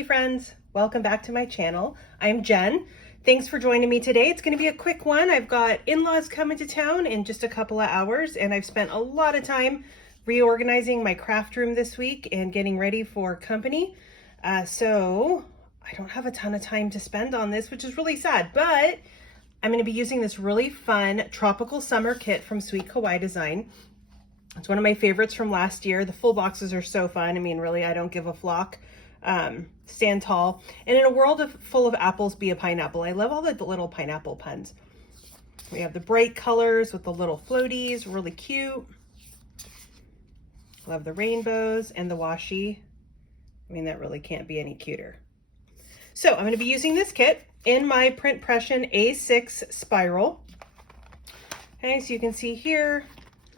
Hey friends, welcome back to my channel. I'm Jen. Thanks for joining me today. It's going to be a quick one. I've got in-laws coming to town in just a couple of hours, and I've spent a lot of time reorganizing my craft room this week and getting ready for company. So I don't have a ton of time to spend on this, which is really sad, but I'm going to be using this really fun tropical summer kit from Sweet Kawaii Design. It's one of my favorites from last year. The full boxes are so fun. I mean, really, I don't give a flock. Stand tall. And in a world full of apples, be a pineapple. I love all the little pineapple puns. We have the bright colors with the little floaties, really cute. Love the rainbows and the washi. I mean, that really can't be any cuter. So I'm going to be using this kit in my Print Pression A6 spiral. Okay, so you can see here,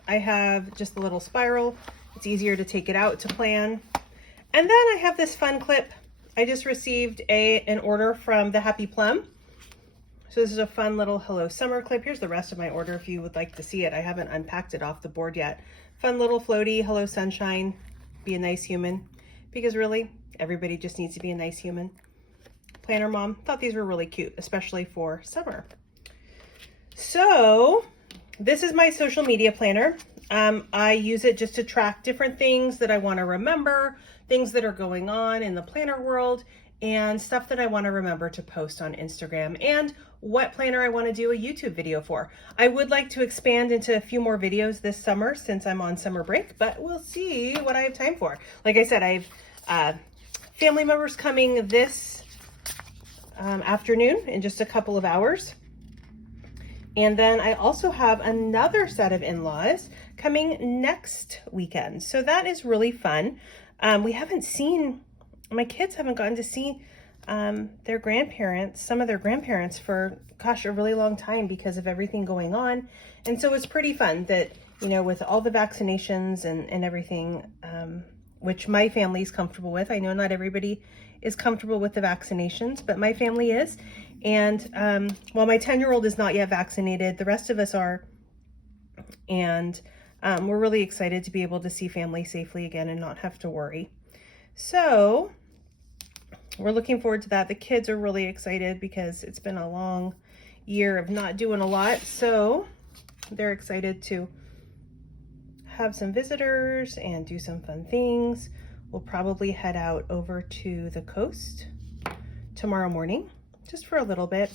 I have just a little spiral. It's easier to take it out to plan. And then I have this fun clip. I just received an order from the Happy Plum. So this is a fun little Hello Summer clip. Here's the rest of my order if you would like to see it. I haven't unpacked it off the board yet. Fun little floaty, Hello Sunshine, be a nice human. Because really, everybody just needs to be a nice human. Planner Mom thought these were really cute, especially for summer. So this is my social media planner. I use it just to track different things that I want to remember, things that are going on in the planner world, and stuff that I want to remember to post on Instagram, and what planner I want to do a YouTube video for. I would like to expand into a few more videos this summer since I'm on summer break, but we'll see what I have time for. Like I said, I have family members coming this afternoon in just a couple of hours. And then I also have another set of in-laws coming next weekend. So that is really fun. We haven't seen, my kids haven't gotten to see their grandparents, some of their grandparents for, gosh, a really long time because of everything going on. And so it's pretty fun that, you know, with all the vaccinations and everything, which my family's comfortable with. I know not everybody is comfortable with the vaccinations, but my family is. And while my 10-year-old is not yet vaccinated, the rest of us are. And we're really excited to be able to see family safely again and not have to worry. So we're looking forward to that. The kids are really excited because it's been a long year of not doing a lot. So they're excited to have some visitors and do some fun things. We'll probably head out over to the coast tomorrow morning, just for a little bit,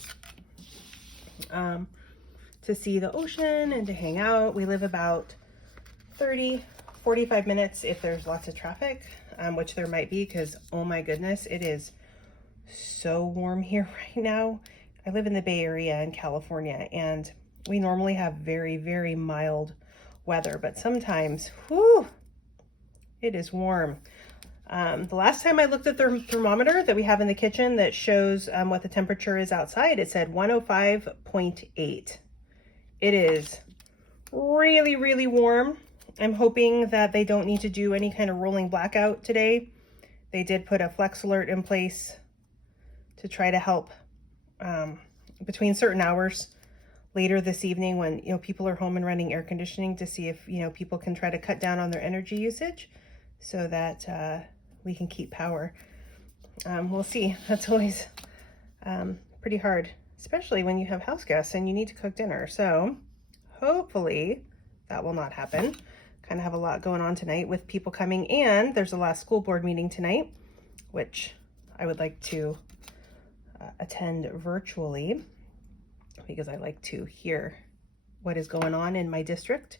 to see the ocean and to hang out. We live about 45 minutes if there's lots of traffic, which there might be because, oh my goodness, it is so warm here right now. I live in the Bay Area in California, and we normally have very, very mild weather, but sometimes, whew, it is warm. The last time I looked at the thermometer that we have in the kitchen that shows what the temperature is outside, it said 105.8. It is really, really warm. I'm hoping that they don't need to do any kind of rolling blackout today. They did put a flex alert in place to try to help between certain hours later this evening when, you know, people are home and running air conditioning to see if, you know, people can try to cut down on their energy usage so that we can keep power. We'll see. That's always pretty hard, especially when you have house guests and you need to cook dinner. So hopefully that will not happen. Kind of have a lot going on tonight with people coming, and there's a last school board meeting tonight, which I would like to attend virtually because I like to hear what is going on in my district,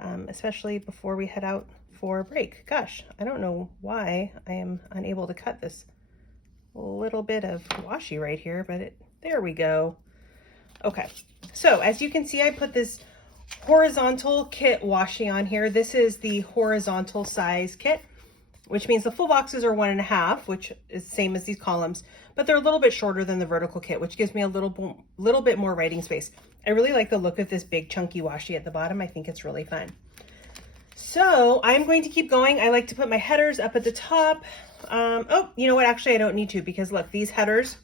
especially before we head out for a break. Gosh, I don't know why I am unable to cut this little bit of washi right here, but there we go. Okay, so as you can see, I put this horizontal kit washi on here. This is the horizontal size kit, which means the full boxes are 1.5, which is the same as these columns, but they're a little bit shorter than the vertical kit, which gives me a little bit more writing space. I really like the look of this big chunky washi at the bottom. I think it's really fun. So I'm going to keep going. I like to put my headers up at the top. Oh, you know what? Actually, I don't need to, because look, these headers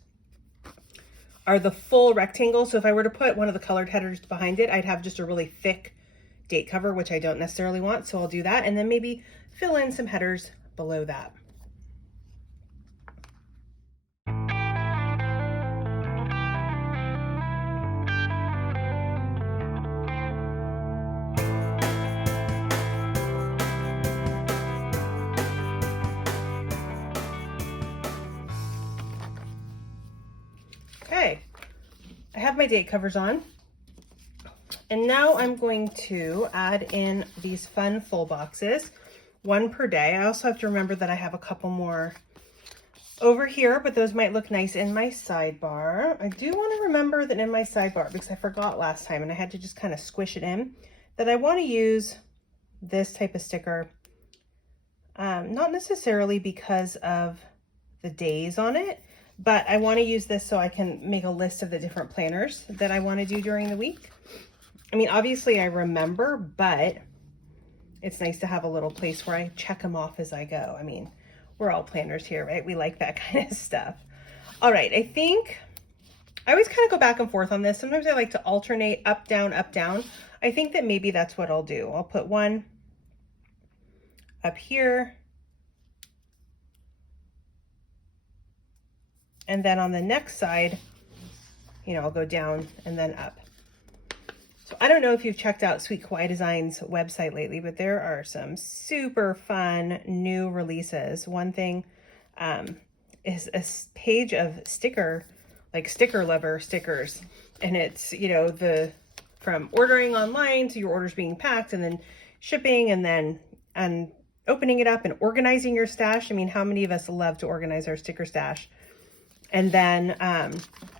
are the full rectangle. So if I were to put one of the colored headers behind it, I'd have just a really thick date cover, which I don't necessarily want. So I'll do that. And then maybe fill in some headers below that. my date covers on. And now I'm going to add in these fun full boxes, one per day. I also have to remember that I have a couple more over here, but those might look nice in my sidebar. I do want to remember that in my sidebar, because I forgot last time and I had to just kind of squish it in, that I want to use this type of sticker. Not necessarily because of the days on it, but I want to use this so I can make a list of the different planners that I want to do during the week. I mean, obviously I remember, but it's nice to have a little place where I check them off as I go. I mean, we're all planners here, right? We like that kind of stuff. All right, I think I always kind of go back and forth on this. Sometimes I like to alternate up, down, up, down. I think that maybe that's what I'll do. I'll put one up here. And then on the next side, you know, I'll go down and then up. So I don't know if you've checked out Sweet Kawaii Design's website lately, but there are some super fun new releases. One thing is a page of sticker lover stickers. And it's, you know, from ordering online to your orders being packed and then shipping and then opening it up and organizing your stash. I mean, how many of us love to organize our sticker stash? And then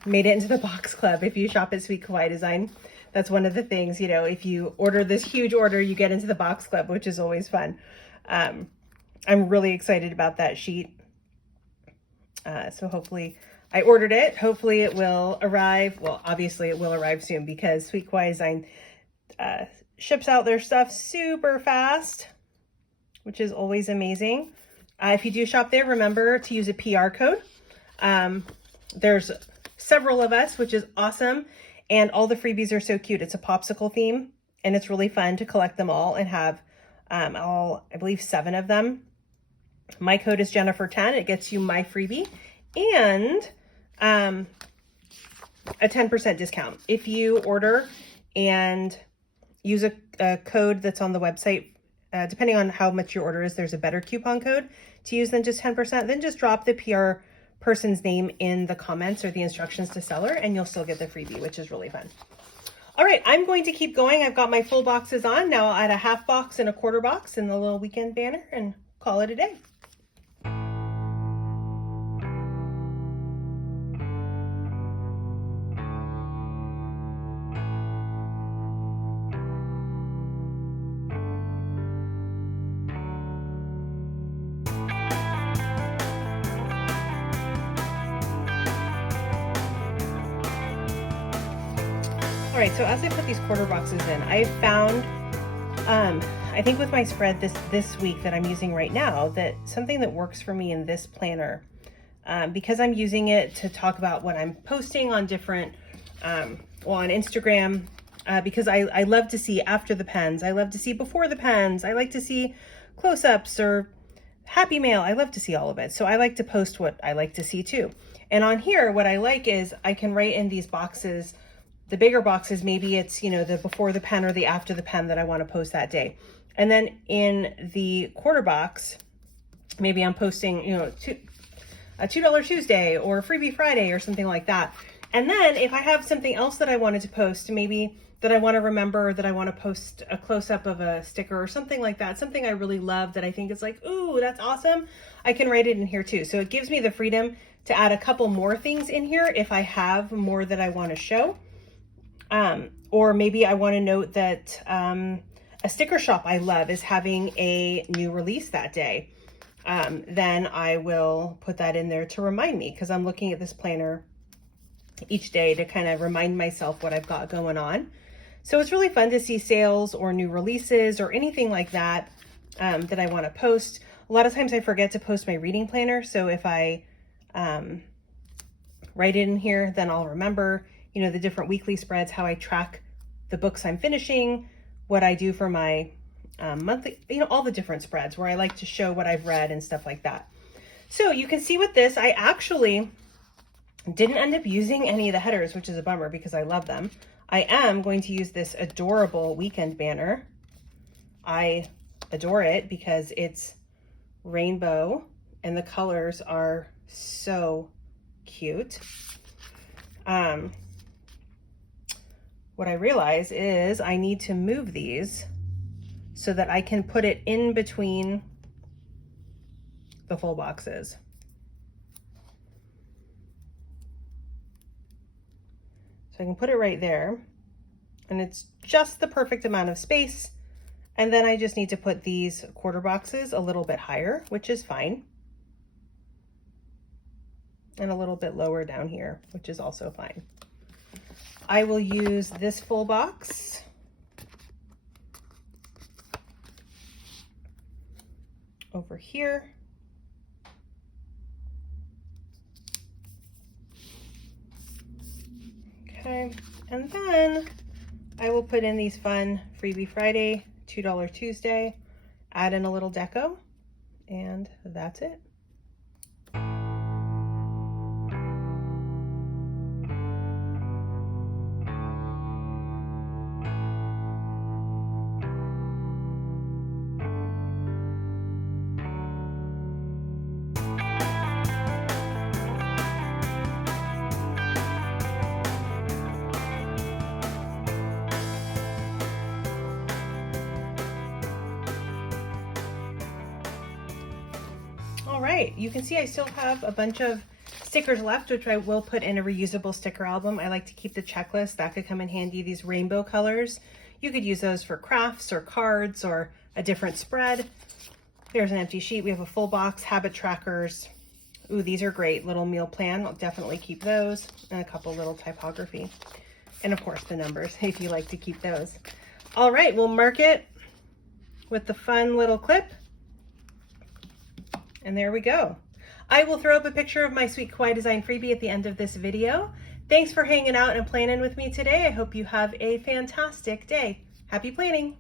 made it into the box club. If you shop at Sweet Kawaii Design, that's one of the things, you know, if you order this huge order, you get into the box club, which is always fun. I'm really excited about that sheet. So hopefully I ordered it. Hopefully it will arrive. Well, obviously it will arrive soon because Sweet Kawaii Design ships out their stuff super fast, which is always amazing. If you do shop there, remember to use a PR code. There's several of us, which is awesome. And all the freebies are so cute. It's a popsicle theme and it's really fun to collect them all and have I believe 7 of them. My code is Jennifer10. It gets you my freebie and a 10% discount. If you order and use a code that's on the website, depending on how much your order is, there's a better coupon code to use than just 10%. Then just drop the PR person's name in the comments or the instructions to seller and you'll still get the freebie, which is really fun. All right, I'm going to keep going. I've got my full boxes on. Now I'll add a half box and a quarter box in the little weekend banner and call it a day. All right, so as I put these quarter boxes in, I found, I think with my spread this week that I'm using right now, that something that works for me in this planner, because I'm using it to talk about what I'm posting on different, on Instagram, because I love to see after the pens, I love to see before the pens, I like to see close-ups or happy mail, I love to see all of it. So I like to post what I like to see too. And on here, what I like is I can write in these boxes, the bigger boxes, maybe it's, you know, the before the pen or the after the pen that I want to post that day. And then in the quarter box, maybe I'm posting, you know, a $2 Tuesday or Freebie Friday or something like that. And then if I have something else that I wanted to post, maybe that I want to remember, that I want to post a close-up of a sticker or something like that, something I really love that I think is like, ooh, that's awesome, I can write it in here too. So it gives me the freedom to add a couple more things in here if I have more that I want to show. Or maybe I want to note that a sticker shop I love is having a new release that day. Then I will put that in there to remind me, because I'm looking at this planner each day to kind of remind myself what I've got going on. So it's really fun to see sales or new releases or anything like that that I want to post. A lot of times I forget to post my reading planner. So if I write it in here, then I'll remember, you know, the different weekly spreads, how I track the books I'm finishing, what I do for my monthly, you know, all the different spreads where I like to show what I've read and stuff like that. So you can see with this, I actually didn't end up using any of the headers, which is a bummer because I love them. I am going to use this adorable weekend banner. I adore it because it's rainbow and the colors are so cute. what I realize is I need to move these so that I can put it in between the full boxes. So I can put it right there, and it's just the perfect amount of space. And then I just need to put these quarter boxes a little bit higher, which is fine. And a little bit lower down here, which is also fine. I will use this full box over here. Okay, and then I will put in these fun Freebie Friday, $2 Tuesday, add in a little deco, and that's it. All right, you can see I still have a bunch of stickers left, which I will put in a reusable sticker album. I like to keep the checklist. That could come in handy. These rainbow colors, you could use those for crafts or cards or a different spread. There's an empty sheet. We have a full box, habit trackers. Ooh, these are great. Little meal plan. I'll definitely keep those. And a couple little typography. And of course the numbers, if you like to keep those. All right, we'll mark it with the fun little clip. And there we go. I will throw up a picture of my sweet Kawaii design freebie at the end of this video. Thanks for hanging out and planning with me today. I hope you have a fantastic day. Happy planning.